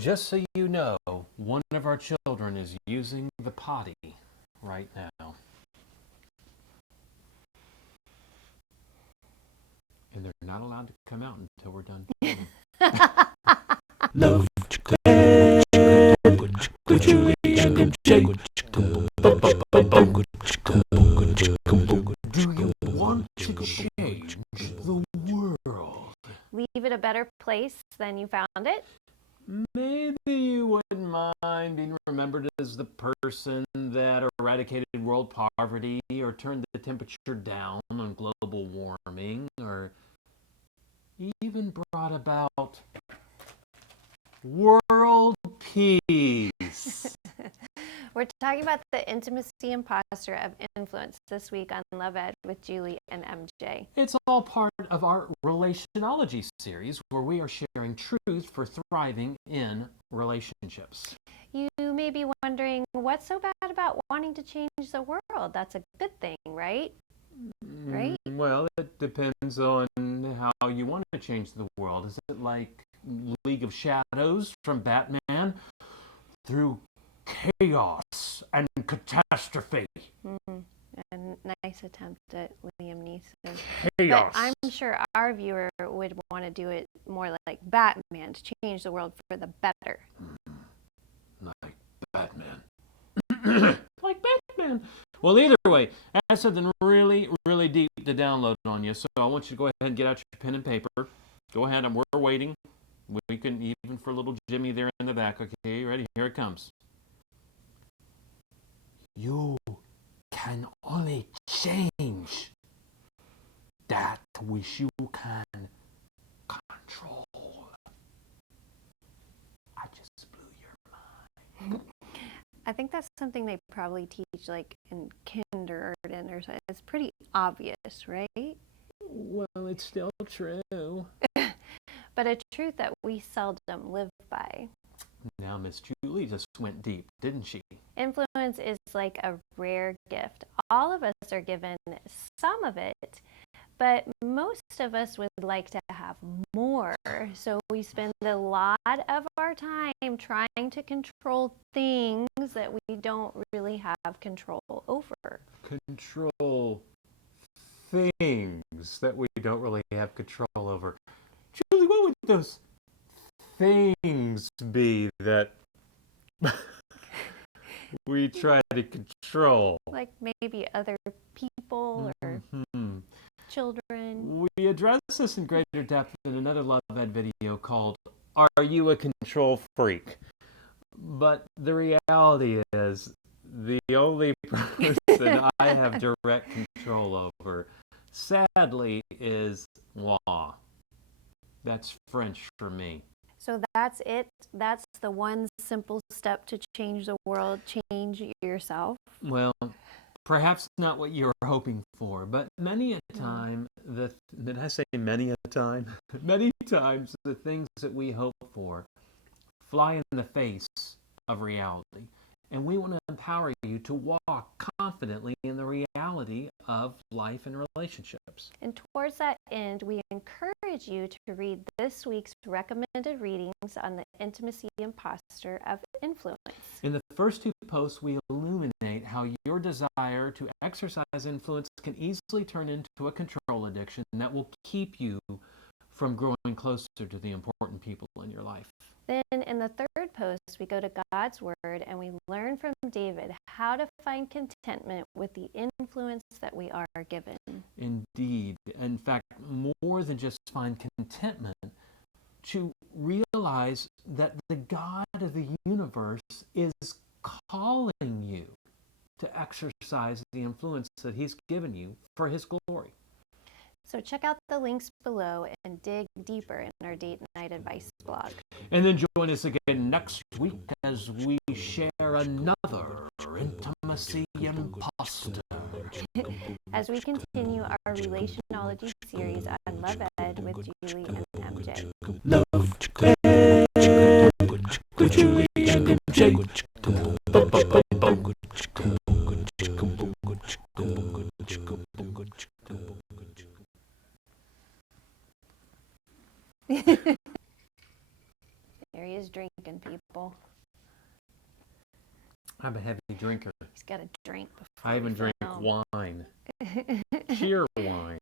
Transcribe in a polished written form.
Just so you know, one of our children is using the potty right now. And they're not allowed to come out until we're done filming. Love Julie and MJ. Do you want to change the world? Leave it a better place than you found it? Maybe you wouldn't mind being remembered as the person that eradicated world poverty or turned the temperature down on global warming or even brought about world peace. We're talking about the intimacy and posture of influence this week on Love Ed with Julie and MJ. It's all part of our Relationology series where we are sharing truth for thriving in relationships. You may be wondering, what's so bad about wanting to change the world? That's a good thing, right? Right? Well, it depends on how you want to change the world. Is it like League of Shadows from Batman through chaos and catastrophe? A nice attempt at Liam Neeson. Chaos. But I'm sure our viewer would want to do it more like Batman, to change the world for the better. Like Batman. Like Batman. Well, either way, I have something really, really deep to download on you. So I want you to go ahead and get out your pen and paper. Go ahead, we're waiting. We can, even for little Jimmy there in the back. Okay, ready? Here it comes. You can only change that which you can control. I just blew your mind. I think that's something they probably teach like in kindergarten or something. It's pretty obvious, right? Well, it's still true. But a truth that we seldom live by. Now, Miss Julie just went deep, didn't she? Influence is like a rare gift. All of us are given some of it, but most of us would like to have more. So we spend a lot of our time trying to control things that we don't really have control over. Control things that we don't really have control over. Julie, what would those things be that we try to control? Like maybe other people or children. We address this in greater depth in another Love Ed video called Are You a Control Freak? But the reality is, the only person I have direct control over, sadly, is moi. That's French for me. So that's it. That's the one simple step to change the world. Change yourself. Well, perhaps not what you're hoping for, but many a time, did I say many a time? Many times the things that we hope for fly in the face of reality. And we want to empower you to walk confidently in the reality of life and relationships. And towards that end, we encourage you to read this week's recommended readings on the intimacy and posture of influence. In the first two posts, we illuminate how your desire to exercise influence can easily turn into a control addiction that will keep you from growing closer to the important people in your life. Then in the third post, we go to God's Word and we learn from David how to find contentment with the influence that we are given. Indeed. In fact, more than just find contentment, to realize that the God of the universe is calling you to exercise the influence that He's given you for His glory. So check out the links below and dig deeper in our Date Night Advice blog. And then join us again next week as we share another intimacy imposter. As we continue our Relationology series on Love Ed with Julie and MJ. Love Ed with Julie and MJ. There he is drinking. drinking, people. I'm a heavy drinker. He's got a drink before I even drink film. wine. Sheer wine.